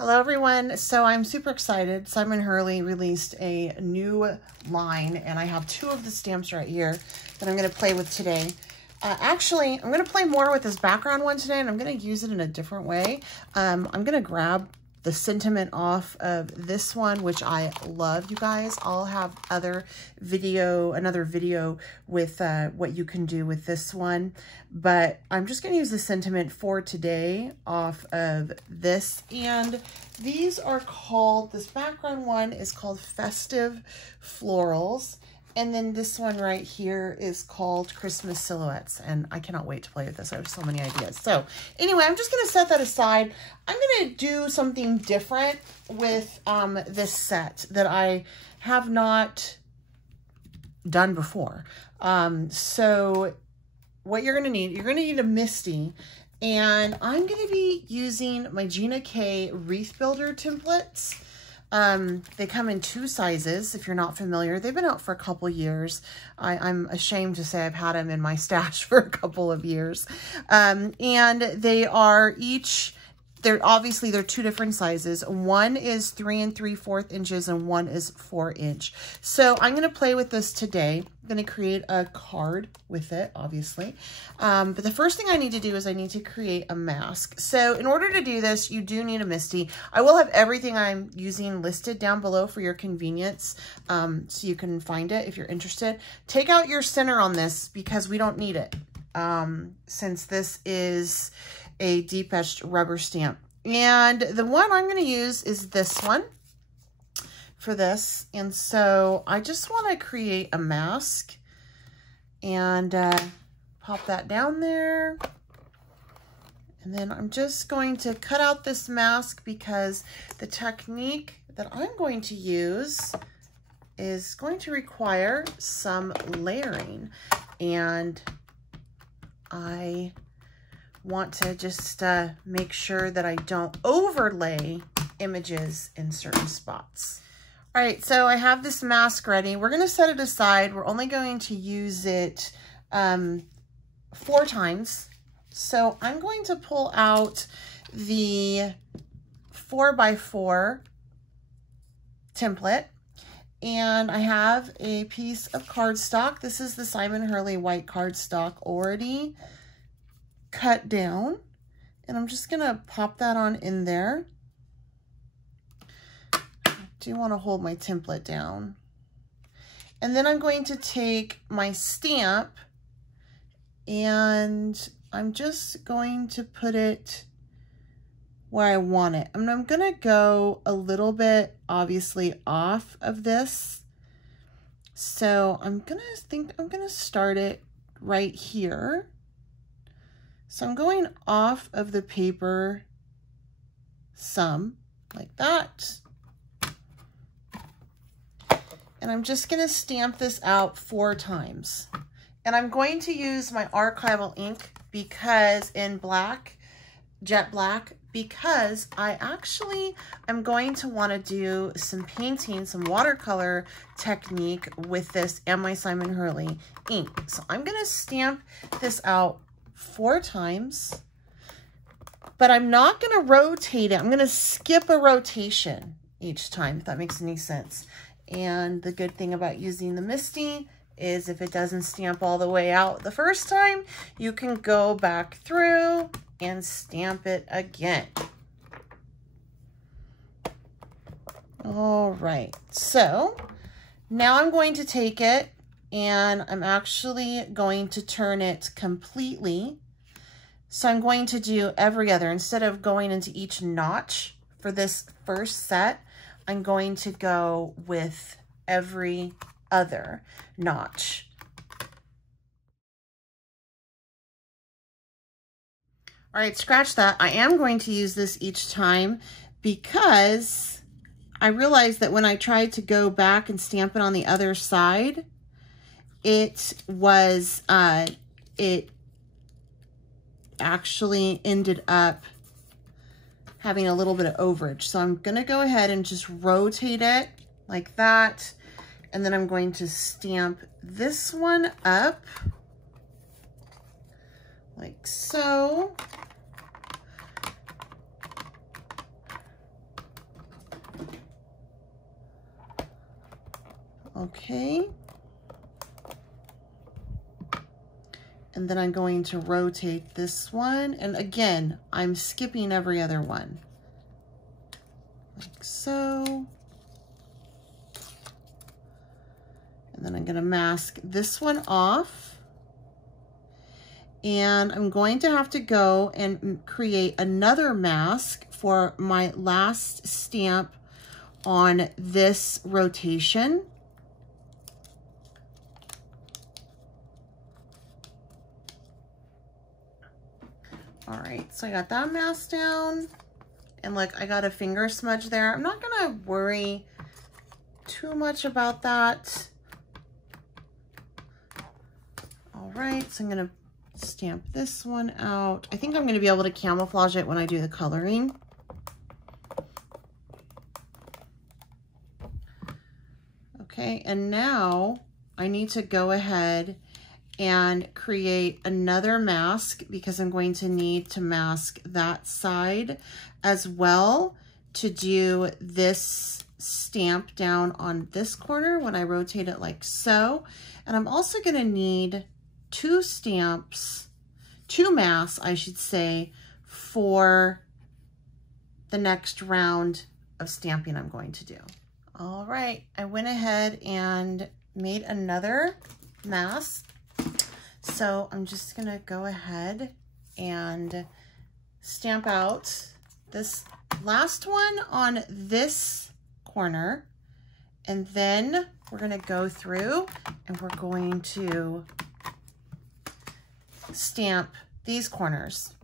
Hello everyone. So I'm super excited. Simon Hurley released a new line and I have two of the stamps right here that I'm going to play with today. Actually, I'm going to play more with this background one today and I'm going to use it in a different way. I'm going to grab the sentiment off of this one, which I love, you guys. I'll have another video with what you can do with this one, but I'm just going to use the sentiment for today off of this. And these are called, this background one is called Festive Florals. And then this one right here is called Christmas Silhouettes. And I cannot wait to play with this. I have so many ideas. So anyway, I'm just going to set that aside. I'm going to do something different with this set that I have not done before. So what you're going to need a MISTI. And I'm going to be using my Gina Wreath Builder templates. They come in two sizes, if you're not familiar. They've been out for a couple years. I'm ashamed to say I've had them in my stash for a couple of years. And they are each, they're two different sizes. One is 3 3/4 inches and one is 4 inch. So I'm going to play with this today. I'm going to create a card with it, obviously. But the first thing I need to do is I need to create a mask. So in order to do this, you do need a MISTI. I will have everything I'm using listed down below for your convenience, so you can find it if you're interested. Take out your center on this because we don't need it, since this is a deep etched rubber stamp. And the one I'm going to use is this one for this. And so I just want to create a mask and pop that down there. And then I'm just going to cut out this mask because the technique that I'm going to use is going to require some layering. And I want to just make sure that I don't overlay images in certain spots. All right, so I have this mask ready. We're going to set it aside. We're only going to use it 4 times. So I'm going to pull out the 4x4 template. And I have a piece of cardstock. This is the Simon Hurley white cardstock already cut down. And I'm just going to pop that on in there. I do want to hold my template down. And then I'm going to take my stamp and I'm just going to put it where I want it. I'm going to go a little bit, obviously, off of this. So I'm going to start it right here. So I'm going off of the paper some, like that. And I'm just going to stamp this out 4 times. And I'm going to use my Archival ink because in black, jet black, because I actually am going to want to do some painting, some watercolor technique with this and my Simon Hurley ink. So I'm going to stamp this out 4 times, but I'm not going to rotate it. I'm going to skip a rotation each time, if that makes any sense. And the good thing about using the MISTI is if it doesn't stamp all the way out the first time, you can go back through and stamp it again. All right, so now I'm going to take it and I'm actually going to turn it completely. So I'm going to do every other. Instead of going into each notch for this first set, I'm going to go with every other notch. All right, scratch that. I am going to use this each time because I realized that when I tried to go back and stamp it on the other side, it was, it actually ended up having a little bit of overage. So I'm going to go ahead and just rotate it like that. And then I'm going to stamp this one up like so. Okay. And then I'm going to rotate this one. And again, I'm skipping every other one. Like so. And then I'm going to mask this one off. And I'm going to have to go and create another mask for my last stamp on this rotation. All right, so I got that mask down, and look, I got a finger smudge there. I'm not gonna worry too much about that. All right, so I'm gonna stamp this one out. I think I'm gonna be able to camouflage it when I do the coloring. Okay, and now I need to go ahead and create another mask because I'm going to need to mask that side as well to do this stamp down on this corner when I rotate it like so. And I'm also going to need two masks, I should say, for the next round of stamping I'm going to do. All right, I went ahead and made another mask. So I'm just gonna go ahead and stamp out this last one on this corner, and then we're gonna go through and we're going to stamp these corners.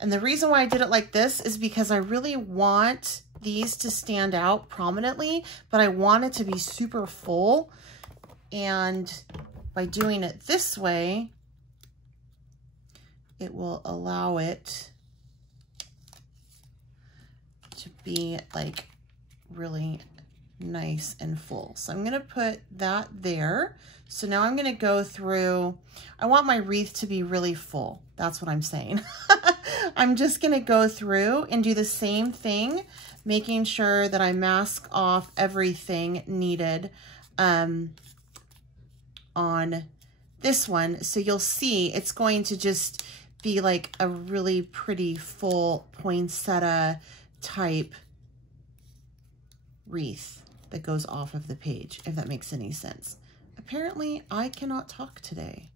And the reason why I did it like this is because I really want these to stand out prominently, but I want it to be super full. And by doing it this way, it will allow it to be like really nice and full. So I'm gonna put that there. So now I'm gonna go through, I want my wreath to be really full. That's what I'm saying. I'm just gonna go through and do the same thing, making sure that I mask off everything needed on this one. So you'll see it's going to just be like a really pretty full poinsettia type wreath that goes off of the page, if that makes any sense. Apparently I cannot talk today.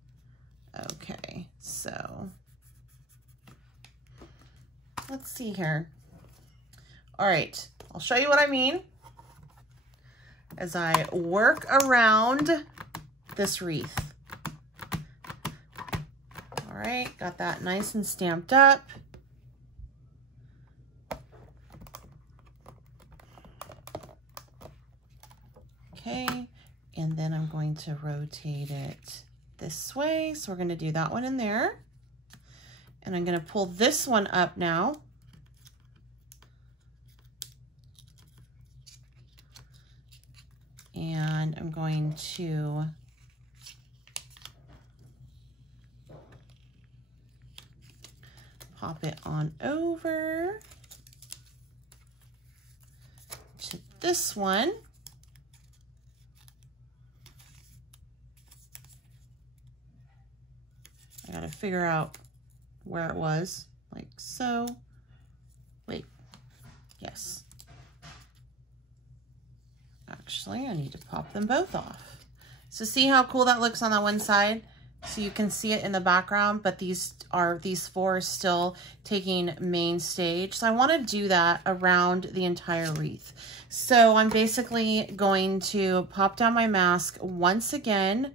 Okay, so let's see here. All right, I'll show you what I mean as I work around this wreath. All right, got that nice and stamped up. Okay, and then I'm going to rotate it this way. So we're going to do that one in there. And I'm going to pull this one up now. And I'm going to pop it on over to this one. I gotta figure out where it was, like so. Wait, yes. Actually, I need to pop them both off. So see how cool that looks on that one side? So you can see it in the background, but these four are still taking main stage. So I want to do that around the entire wreath. So I'm basically going to pop down my mask once again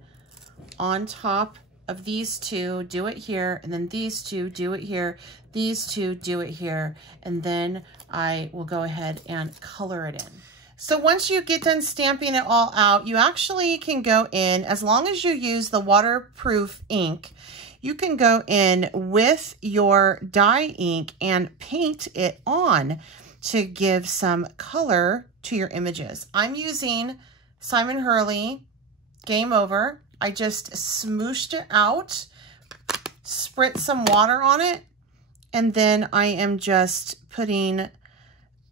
on top of these two, do it here, and then these two, do it here, these two, do it here, and then I will go ahead and color it in. So once you get done stamping it all out, you actually can go in, as long as you use the waterproof ink, you can go in with your dye ink and paint it on to give some color to your images. I'm using Simon Hurley Game Over. I just smooshed it out, spritz some water on it, and then I am just putting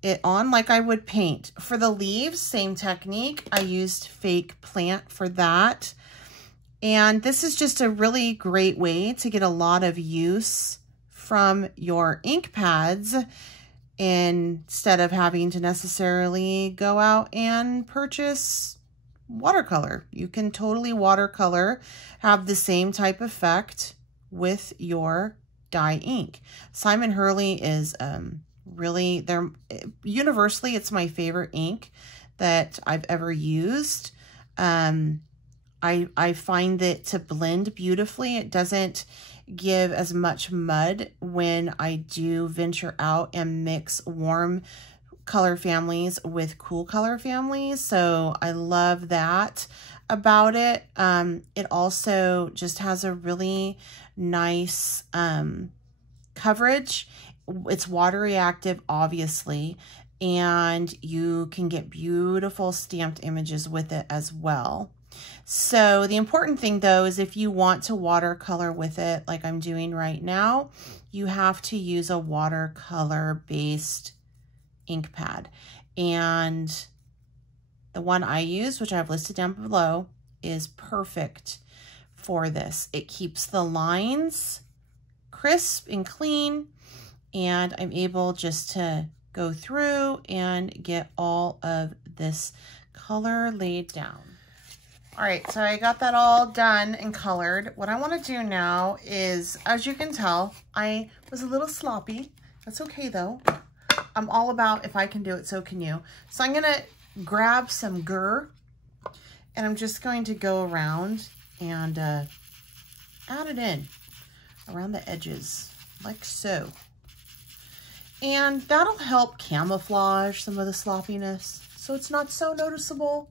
it on like I would paint. For the leaves, same technique. I used fake plant for that. And this is just a really great way to get a lot of use from your ink pads instead of having to necessarily go out and purchase watercolor. You can totally watercolor, have the same type effect with your dye ink. Simon Hurley is really, universally, it's my favorite ink that I've ever used. I find it to blend beautifully. It doesn't give as much mud when I do venture out and mix warm color families with cool color families. So I love that about it. It also just has a really nice coverage. It's water reactive, obviously, and you can get beautiful stamped images with it as well. So the important thing though is if you want to watercolor with it like I'm doing right now, you have to use a watercolor based ink pad. And the one I use, which I've listed down below, is perfect for this. It keeps the lines crisp and clean, and I'm able just to go through and get all of this color laid down. All right, so I got that all done and colored. What I want to do now is, as you can tell, I was a little sloppy. That's okay though. I'm all about if I can do it, so can you. So I'm gonna grab some Grrr, and I'm just going to go around and add it in around the edges, like so. And that'll help camouflage some of the sloppiness, so it's not so noticeable.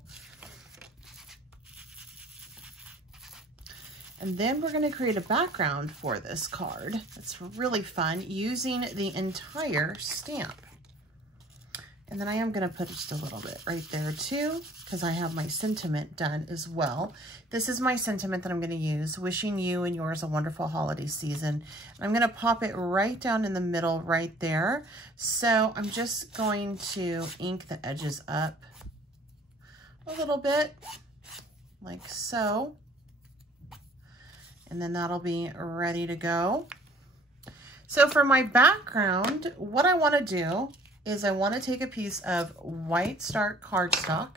And then we're going to create a background for this card. It's really fun using the entire stamp. And then I am going to put just a little bit right there too, because I have my sentiment done as well. This is my sentiment that I'm going to use. Wishing you and yours a wonderful holiday season. I'm going to pop it right down in the middle right there. So I'm just going to ink the edges up a little bit, like so. And then that'll be ready to go. So for my background, what I want to do is I want to take a piece of white start cardstock,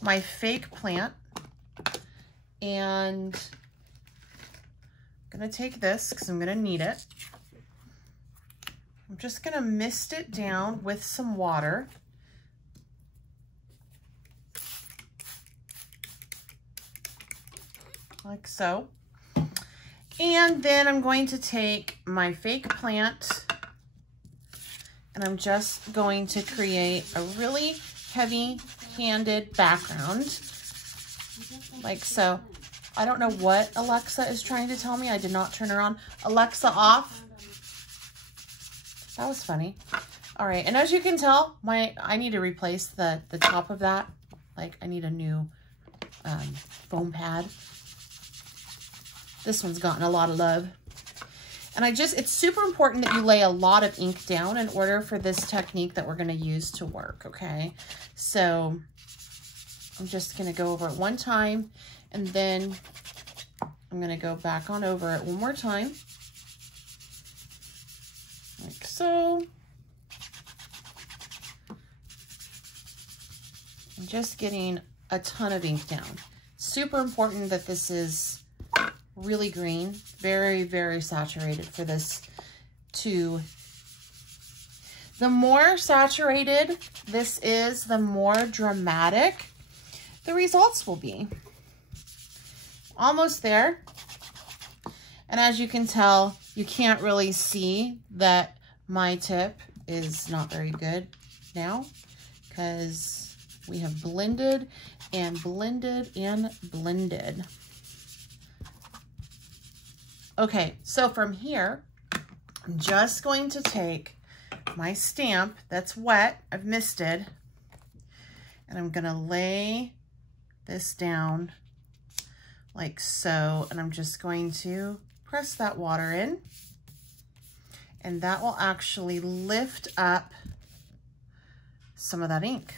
my fake plant, and I'm going to take this because I'm going to need it. I'm just going to mist it down with some water. Like so. And then I'm going to take my fake plant and I'm just going to create a really heavy-handed background, like so. I don't know what Alexa is trying to tell me. I did not turn her on. Alexa off. That was funny. All right, and as you can tell, I need to replace the top of that. Like I need a new foam pad. This one's gotten a lot of love. And it's super important that you lay a lot of ink down in order for this technique that we're going to use to work, okay? So I'm just going to go over it one time, and then I'm going to go back on over it one more time, like so. I'm just getting a ton of ink down. Super important that this is really green, very, very saturated for this to, the more saturated this is, the more dramatic the results will be. Almost there. And as you can tell, you can't really see that my tip is not very good now because we have blended and blended and blended. Okay, so from here, I'm just going to take my stamp that's wet, I've misted, and I'm gonna lay this down like so, and I'm just going to press that water in, and that will actually lift up some of that ink.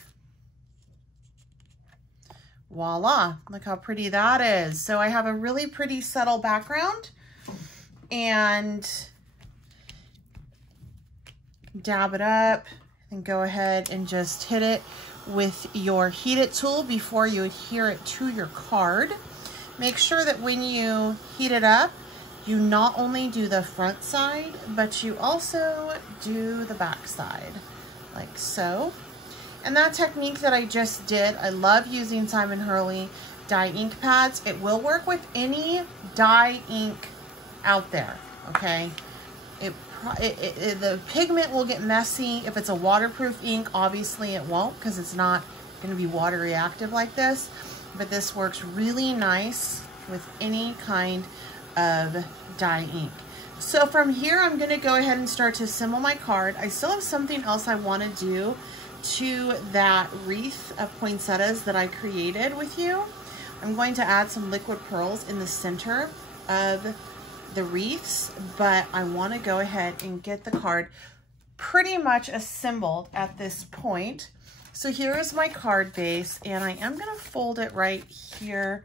Voila, look how pretty that is. So I have a really pretty subtle background, and dab it up and go ahead and just hit it with your heat it tool before you adhere it to your card. Make sure that when you heat it up, you not only do the front side, but you also do the back side, like so. And that technique that I just did, I love using Simon Hurley dye ink pads. It will work with any dye ink out there, okay? The pigment will get messy. If it's a waterproof ink, obviously it won't, because it's not going to be water reactive like this. But this works really nice with any kind of dye ink. So from here, I'm going to go ahead and start to assemble my card. I still have something else I want to do to that wreath of poinsettias that I created with you. I'm going to add some liquid pearls in the center of the wreaths, but I want to go ahead and get the card pretty much assembled at this point. So here is my card base, and I am going to fold it right here,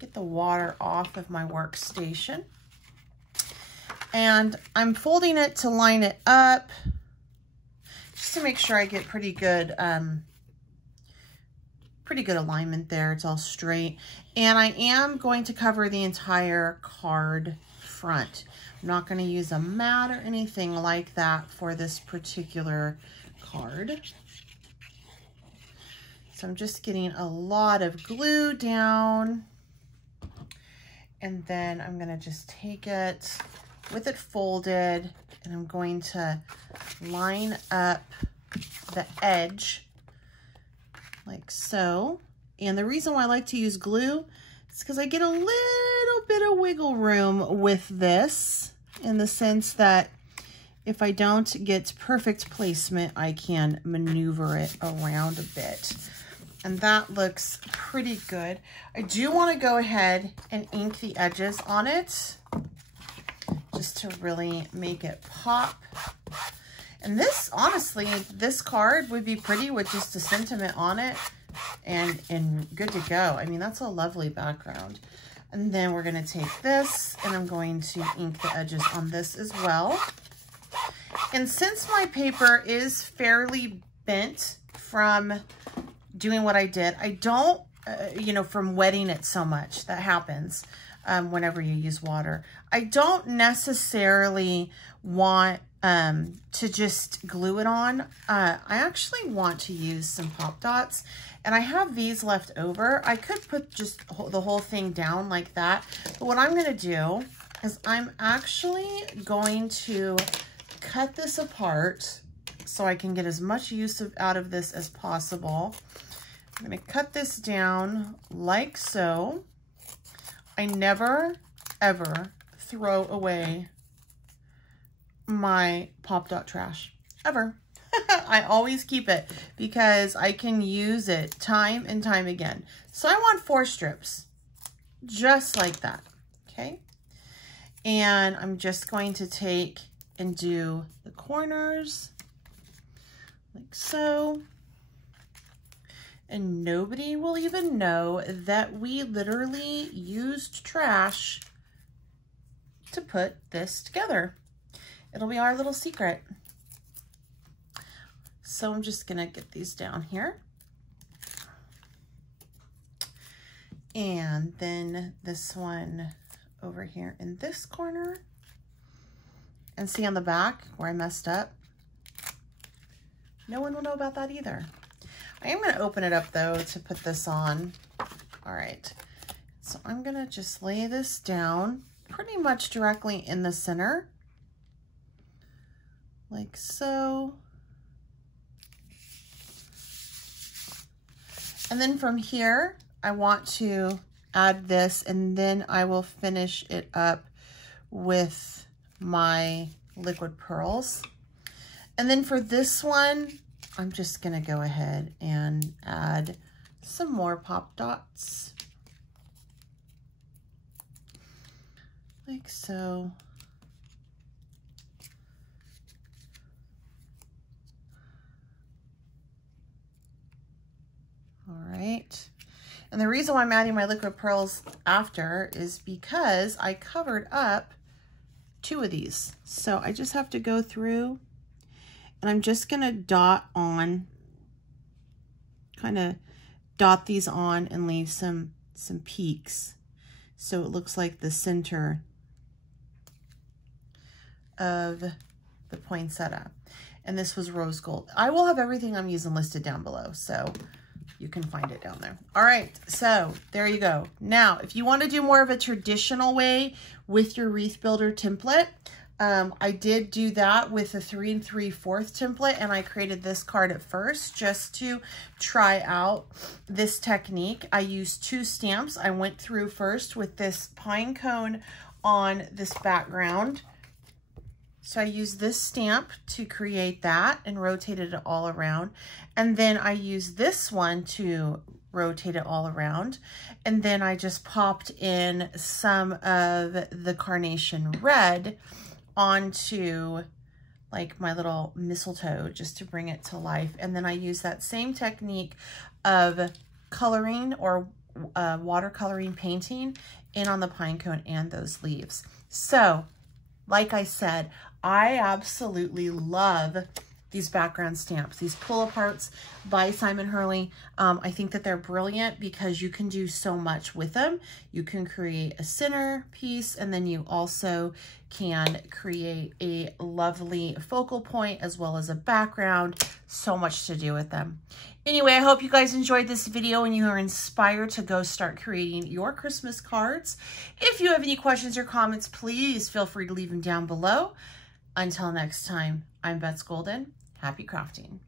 get the water off of my workstation. And I'm folding it to line it up, just to make sure I get pretty good alignment there. It's all straight. And I am going to cover the entire card front. I'm not going to use a mat or anything like that for this particular card. So I'm just getting a lot of glue down. And then I'm going to just take it with it folded, and I'm going to line up the edge like so. And the reason why I like to use glue is because I get a little bit of wiggle room with this, in the sense that if I don't get perfect placement, I can maneuver it around a bit. And that looks pretty good. I do want to go ahead and ink the edges on it, just to really make it pop. And this, honestly, this card would be pretty with just a sentiment on it, and good to go. I mean, that's a lovely background. And then we're going to take this, and I'm going to ink the edges on this as well. And since my paper is fairly bent from doing what I did, I don't, from wetting it so much, that happens whenever you use water. I don't necessarily want to just glue it on. I actually want to use some pop dots, and I have these left over. I could put just the whole thing down like that, but what I'm going to do is I'm actually going to cut this apart so I can get as much use out of this as possible. I'm going to cut this down like so. I never, ever throw away my pop dot trash, ever. I always keep it because I can use it time and time again. So I want 4 strips, just like that, okay? And I'm just going to take and do the corners like so. And nobody will even know that we literally used trash to put this together. It'll be our little secret. So I'm just gonna get these down here. And then this one over here in this corner. And see on the back where I messed up? No one will know about that either. I am going to open it up though to put this on. All right, so I'm going to just lay this down pretty much directly in the center, like so. And then from here, I want to add this, and then I will finish it up with my liquid pearls. And then for this one, I'm just gonna go ahead and add some more pop dots, like so. And the reason why I'm adding my liquid pearls after is because I covered up 2 of these. So I just have to go through and I'm just gonna dot on, kind of dot these on and leave some peaks. So it looks like the center of the poinsettia. And this was rose gold. I will have everything I'm using listed down below, so you can find it down there. All right, so there you go. Now, if you want to do more of a traditional way with your wreath builder template, I did do that with a 3 3/4 template, and I created this card at first just to try out this technique. I used 2 stamps. I went through first with this pine cone on this background. So I used this stamp to create that and rotated it all around. And then I used this one to rotate it all around. And then I just popped in some of the Carnation red onto like my little mistletoe just to bring it to life. And then I use that same technique of coloring or watercoloring painting in on the pine cone and those leaves. So like I said, I absolutely love these background stamps, these pull aparts by Simon Hurley. I think that they're brilliant because you can do so much with them. You can create a center piece, and then you also can create a lovely focal point as well as a background. So much to do with them. Anyway, I hope you guys enjoyed this video and you are inspired to go start creating your Christmas cards. If you have any questions or comments, please feel free to leave them down below. Until next time, I'm Bets Golden. Happy crafting.